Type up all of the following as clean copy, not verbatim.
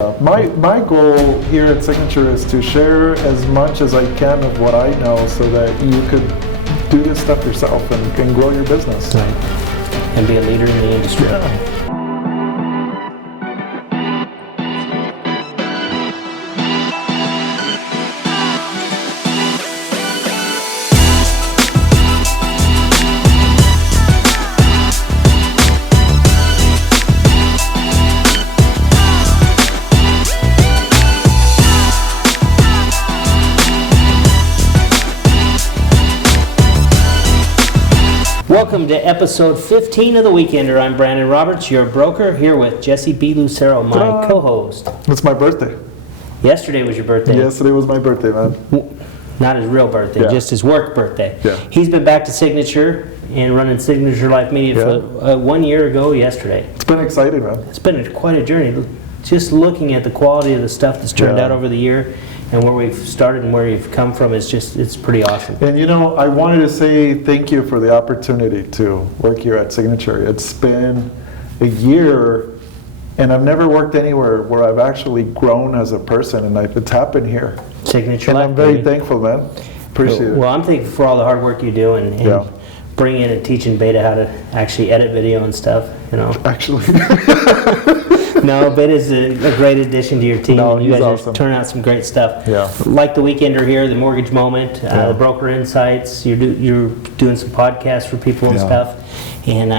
My goal here at Signature is to share as much as I can of what I know so that you could do this stuff yourself and grow your business. Right. And be a leader in the industry. Yeah. Welcome to episode 15 of The Weekender. I'm Brandon Roberts, your broker, here with Jesse B. Lucero, my Ta-da. co-host. It's my birthday. Yesterday was your birthday. Yesterday was my birthday, man. Not his real birthday, Yeah. just his work birthday. Yeah. He's been back to Signature and running Signature Life Media for 1 year ago yesterday. It's been exciting, man. It's been quite a journey. Just looking at the quality of the stuff that's turned Yeah. out over the year and where we've started and where we've come from, it's pretty awesome. And you know, I wanted to say thank you for the opportunity to work here at Signature. It's been a year, and I've never worked anywhere where I've actually grown as a person, and it's happened here. Signature And Life I'm very Media. thankful, man. Appreciate it. Well, I'm thankful for all the hard work you do and Yeah. bringing in and teaching Beta how to actually edit video and stuff, you know. Actually, No, Beta's a great addition to your team. No, and you he's guys awesome. are turning out some great stuff. Yeah. Like The Weekender here, The Mortgage Moment, Yeah. The Broker Insights. You're doing some podcasts for people and Yeah. stuff. And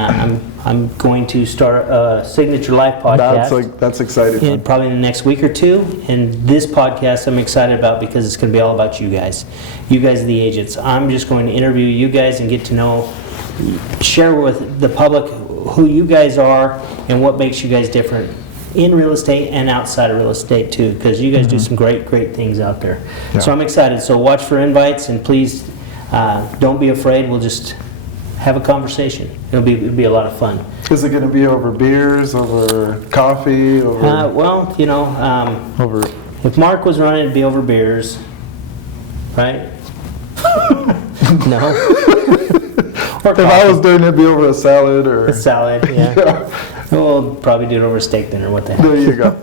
I'm going to start a Signature Life podcast. that's exciting. man. Probably in the next week or two. And this podcast I'm excited about because it's going to be all about you guys. You guys are the agents. I'm just going to interview you guys and get to know, share with the public who you guys are and what makes you guys different in real estate and outside of real estate too, because you guys do some great things out there. Yeah. So I'm excited. So watch for invites and please don't be afraid. We'll just have a conversation. It'll be a lot of fun. Is it going to be over beers, over coffee, over Well, you know, over? if Mark was running, it'd be over beers, right? No. Or If I was doing it, it'd be over a salad or a salad, yeah. Yeah. We'll probably do it over a steak dinner. What the heck? There you go.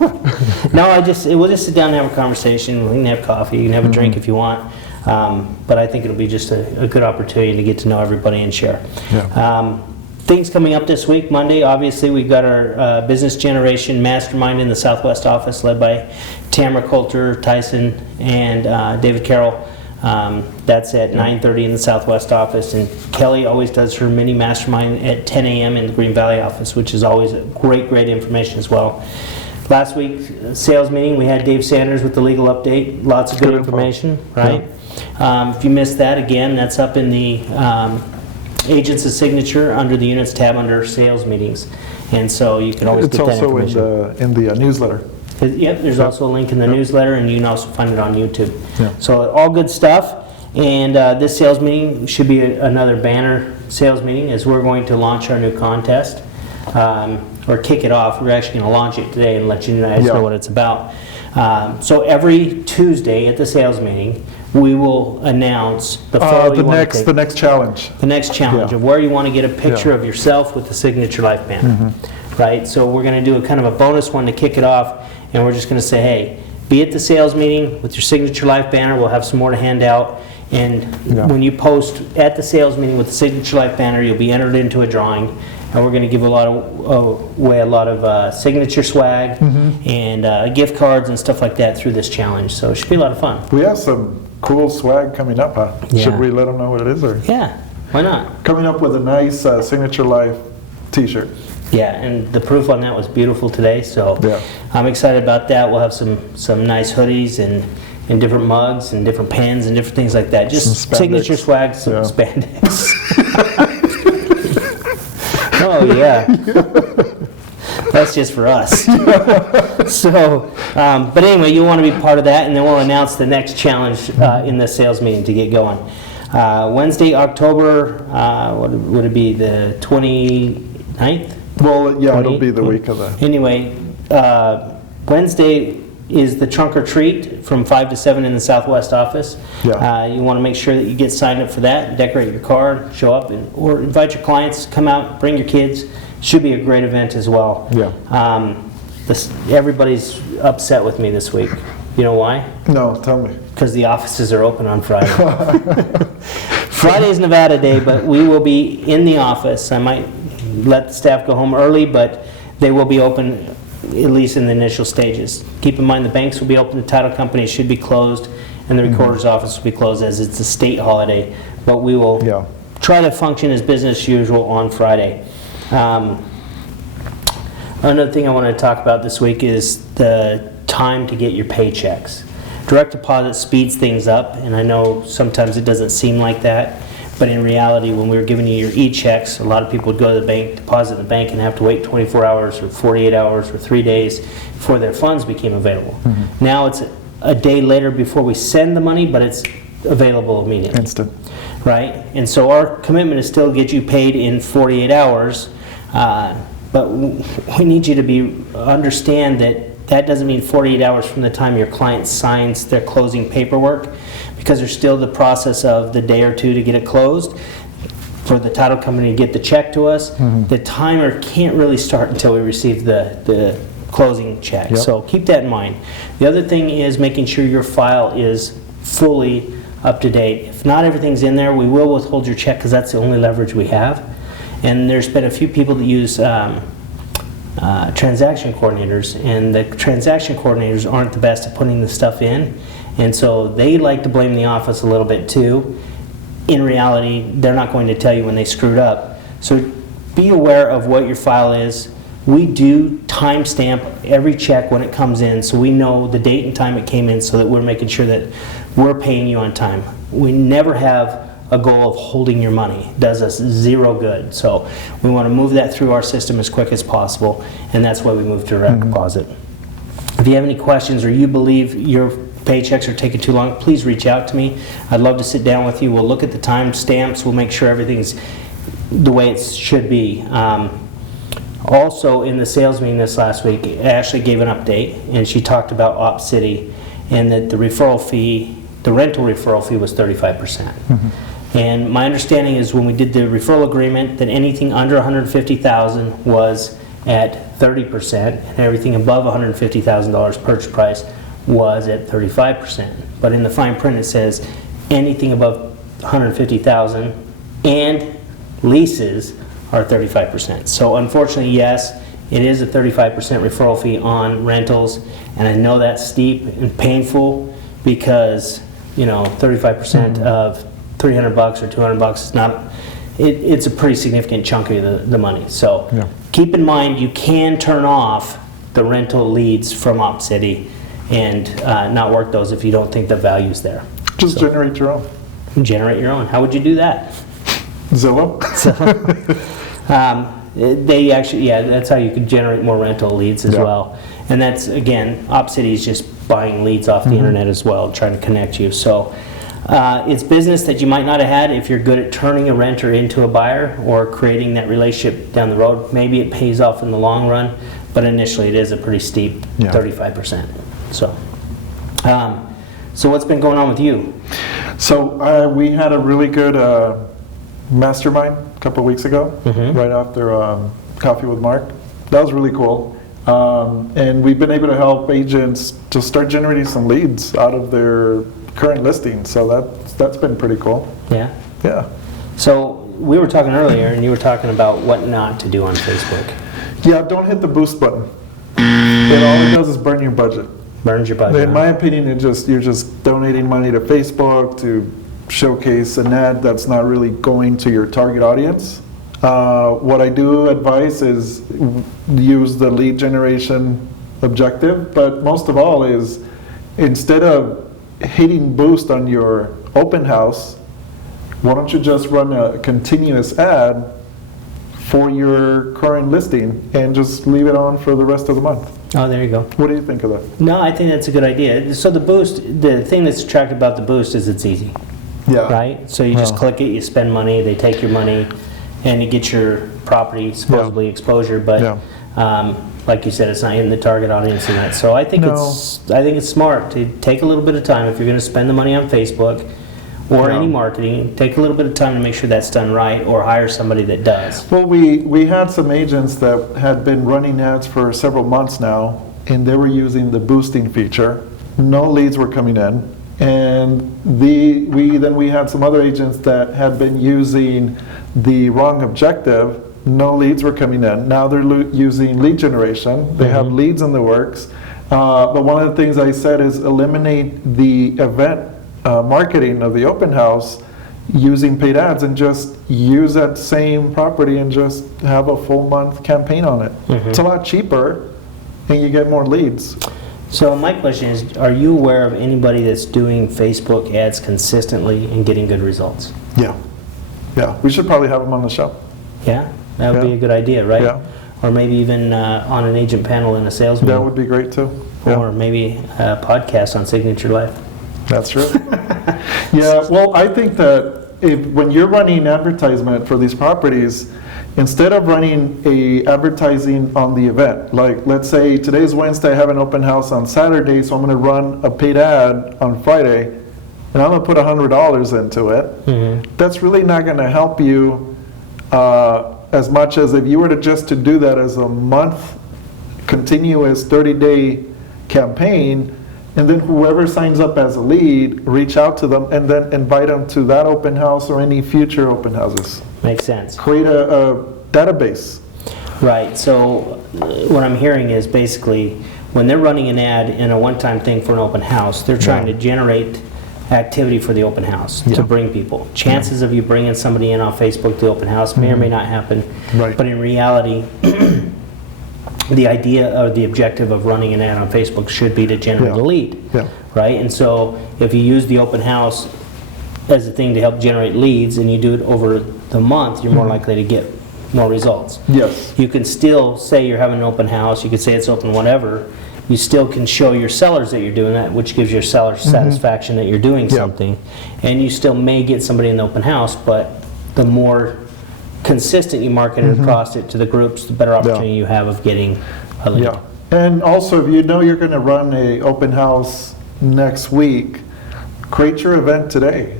No, we'll just sit down and have a conversation. We can have coffee. You can have a drink if you want. But I think it'll be just a good opportunity to get to know everybody and share. Yeah. Things coming up this week, Monday, obviously we've got our Business Generation Mastermind in the Southwest office led by Tamara Coulter, Tyson, and David Carroll. That's at 9:30 in the Southwest office, and Kelly always does her mini mastermind at 10 a.m. in the Green Valley office, which is always great information as well. Last week, sales meeting, we had Dave Sanders with the legal update. Lots of good Good info. information, right? If you missed that, again, that's up in the Agents of Signature under the Units tab under Sales Meetings, and so you can always It's get that also information. in the newsletter. Yep, there's also a link in the newsletter, and you can also find it on YouTube. Yeah. So all good stuff. And this sales meeting should be another banner sales meeting, as we're going to launch our new contest, or kick it off. We're actually going to launch it today and let you guys Yeah. know what it's about. So every Tuesday at the sales meeting, we will announce the photo you want to take. The next challenge. The next challenge Yeah. of where you want to get a picture Yeah. of yourself with the Signature Life banner, right? So we're going to do a kind of a bonus one to kick it off, and we're just going to say, hey, be at the sales meeting with your Signature Life banner. We'll have some more to hand out, and Yeah. when you post at the sales meeting with the Signature Life banner, you'll be entered into a drawing, and we're going to give away a lot of signature swag and gift cards and stuff like that through this challenge. So it should be a lot of fun. We have some cool swag coming up, huh? Yeah. Should we let them know what it is? Or Yeah, why not? coming up with a nice Signature Life t-shirt. Yeah, and the proof on that was beautiful today, so Yeah. I'm excited about that. We'll have some nice hoodies and different mugs and different pens and different things like that. Just Some spandex. signature swag, some Yeah. spandex. Oh yeah. That's just for us. So, but anyway, you want to be part of that, and then we'll announce the next challenge in the sales meeting to get going. Wednesday, October, what would it be, the 29th? Well, yeah, it'll 28th? be the week of the. Anyway, Wednesday is the trunk or treat from 5 to 7 in the Southwest office. Yeah. You want to make sure that you get signed up for that, decorate your car, show up, or invite your clients, come out, bring your kids. Should be a great event as well. Yeah. Everybody's upset with me this week. You know why? No, tell me. Because the offices are open on Friday. Friday's Nevada Day, but we will be in the office. I might let the staff go home early, but they will be open, at least in the initial stages. Keep in mind the banks will be open, the title companies should be closed, and the recorder's office will be closed as it's a state holiday. But we will try to function as business as usual on Friday. Another thing I want to talk about this week is the time to get your paychecks. Direct deposit speeds things up, and I know sometimes it doesn't seem like that, but in reality, when we were giving you your e-checks, a lot of people would go to the bank, deposit in the bank, and have to wait 24 hours or 48 hours or 3 days before their funds became available. Now it's a day later before we send the money, but it's available immediately. Instant. Right? And so our commitment is still to get you paid in 48 hours, but we need you to understand that doesn't mean 48 hours from the time your client signs their closing paperwork, because there's still the process of the day or two to get it closed, for the title company to get the check to us. The timer can't really start until we receive the closing check. So keep that in mind. The other thing is making sure your file is fully up to date. If not everything's in there, we will withhold your check because that's the only leverage we have. And there's been a few people that use transaction coordinators, and the transaction coordinators aren't the best at putting the stuff in, and so they like to blame the office a little bit too. In reality, they're not going to tell you when they screwed up. So be aware of what your file is. We do timestamp every check when it comes in, so we know the date and time it came in, so that we're making sure that we're paying you on time. We never have a goal of holding your money. It does us zero good. So we want to move that through our system as quick as possible, and that's why we move to direct deposit. If you have any questions or you believe your paychecks are taking too long, please reach out to me. I'd love to sit down with you. We'll look at the time stamps. We'll make sure everything's the way it should be. Also, in the sales meeting this last week, Ashley gave an update, and she talked about Op City, and that the referral fee, the rental referral fee was 35%. And my understanding is when we did the referral agreement, that anything under $150,000 was at 30%, and everything above $150,000 purchase price was at 35%. But in the fine print it says anything above $150,000 and leases are 35%. So unfortunately, yes, it is a 35% referral fee on rentals, and I know that's steep and painful because, you know, 35% of $300 or $200 is not, it's a pretty significant chunk of the money. So keep in mind, you can turn off the rental leads from Op City and not work those if you don't think the value's there. Just generate your own. Generate your own. How would you do that? Zillow? They actually, that's how you can generate more rental leads as well. And that's, again, Op City is just buying leads off the internet as well, trying to connect you. So it's business that you might not have had if you're good at turning a renter into a buyer or creating that relationship down the road. Maybe it pays off in the long run, but initially it is a pretty steep 35%. So what's been going on with you? So we had a really good Mastermind a couple of weeks ago, right after Coffee with Mark. That was really cool. And we've been able to help agents to start generating some leads out of their current listings. So that's been pretty cool. Yeah? Yeah. So we were talking earlier, and you were talking about what not to do on Facebook. Yeah, don't hit the boost button. It all it does is burn your budget. Burns your budget. In my opinion, you're just donating money to Facebook to showcase an ad that's not really going to your target audience. What I do advise is use the lead generation objective, but most of all is instead of hitting boost on your open house, why don't you just run a continuous ad for your current listing and just leave it on for the rest of the month. Oh, there you go. What do you think of that? No, I think that's a good idea. So the boost, the thing that's attractive about the boost is it's easy. Yeah. Right? So you just click it, you spend money, they take your money, and you get your property supposedly exposure, but like you said, it's not in the target audience and that. So I think it's smart to take a little bit of time if you're going to spend the money on Facebook or any marketing. Take a little bit of time to make sure that's done right, or hire somebody that does. Well, we had some agents that had been running ads for several months now, and they were using the boosting feature. No leads were coming in. And we had some other agents that had been using the wrong objective. No leads were coming in. Now they're using lead generation. They have leads in the works. But one of the things I said is eliminate the event marketing of the open house using paid ads and just use that same property and just have a full month campaign on it. It's a lot cheaper and you get more leads. So my question is, are you aware of anybody that's doing Facebook ads consistently and getting good results? Yeah. We should probably have them on the show. Yeah? That would be a good idea, right? Yeah. Or maybe even on an agent panel in a sales meeting. That would be great too. Or maybe a podcast on Signature Live. That's true. Yeah, well, I think that when you're running advertisement for these properties, instead of running a advertising on the event, like let's say today's Wednesday, I have an open house on Saturday, so I'm going to run a paid ad on Friday, and I'm going to put $100 into it. That's really not going to help you as much as if you were to just to do that as a month continuous 30-day campaign, and then whoever signs up as a lead, reach out to them and then invite them to that open house or any future open houses. Makes sense. Create a database. Right, so what I'm hearing is basically when they're running an ad in a one-time thing for an open house, they're trying to generate activity for the open house to bring people. Chances of you bringing somebody in on Facebook to the open house may or may not happen, Right. but in reality, the idea or the objective of running an ad on Facebook should be to generate a lead, right? And so if you use the open house as a thing to help generate leads and you do it over the month, you're more likely to get more results. Yes. You can still say you're having an open house, you could say it's open whatever, you still can show your sellers that you're doing that, which gives your sellers satisfaction that you're doing something, and you still may get somebody in the open house, but the more consistent you market it across it to the groups, the better opportunity you have of getting a lead. Yeah. And also, if you know you're going to run a open house next week, create your event today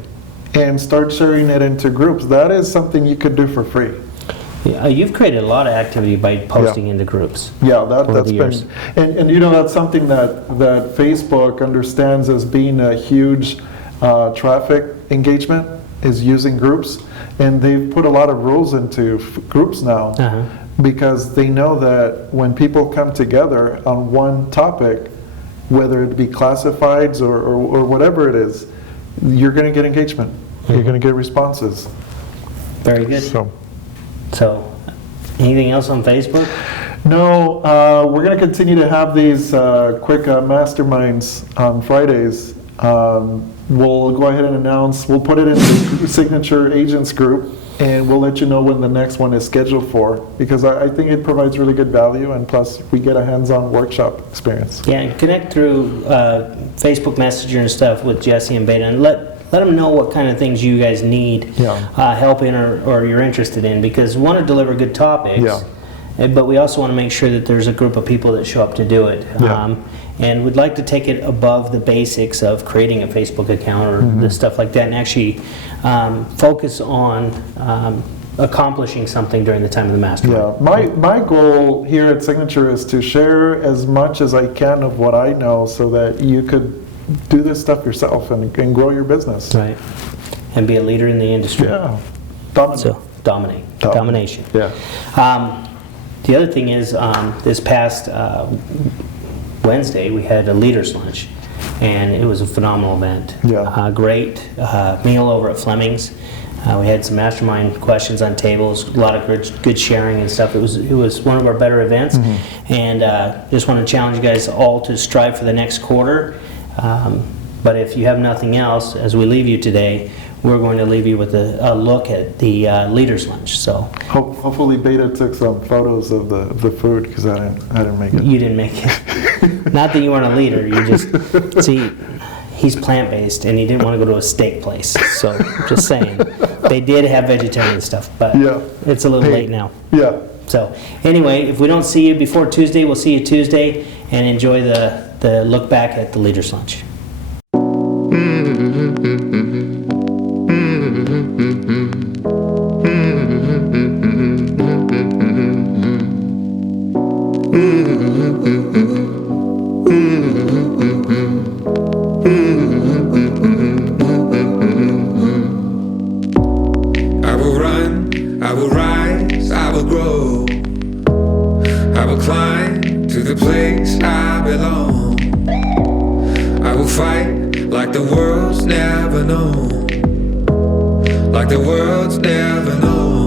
and start sharing it into groups. That is something you could do for free. Yeah, you've created a lot of activity by posting into groups. Yeah, that's the years. been, and you know, that's something that Facebook understands as being a huge traffic engagement, is using groups, and they've put a lot of rules into groups now because they know that when people come together on one topic, whether it be classifieds or whatever it is, you're going to get engagement. You're going to get responses. Very good. So, anything else on Facebook? No, we're going to continue to have these quick masterminds on Fridays. We'll go ahead and announce, we'll put it in the Signature Agents group, and we'll let you know when the next one is scheduled for, because I think it provides really good value, and plus we get a hands-on workshop experience. Yeah, and connect through Facebook Messenger and stuff with Jesse and Beta, and let them know what kind of things you guys need help in or you're interested in, because we want to deliver good topics, but we also want to make sure that there's a group of people that show up to do it. And we'd like to take it above the basics of creating a Facebook account or the stuff like that, and actually focus on accomplishing something during the time of the mastermind. Yeah, my goal here at Signature is to share as much as I can of what I know so that you could do this stuff yourself and grow your business. Right. And be a leader in the industry. Yeah. Dominate. So, domination. Yeah. The other thing is, this past Wednesday, we had a leaders lunch, and it was a phenomenal event. Yeah. Great meal over at Fleming's. We had some mastermind questions on tables, a lot of good sharing and stuff. It was one of our better events, and just want to challenge you guys all to strive for the next quarter. But if you have nothing else, as we leave you today, we're going to leave you with a look at the leaders lunch. So hopefully Beta took some photos of the food, because I didn't make it. You didn't make it. Not that you weren't a leader. You just see. He's plant-based, and he didn't want to go to a steak place. So, just saying. They did have vegetarian stuff, but it's a little late now. Yeah. So, anyway, if we don't see you before Tuesday, we'll see you Tuesday, and enjoy the look back at the Leaders Lunch. mind to the place I belong. I will fight like the world's never known, like the world's never known.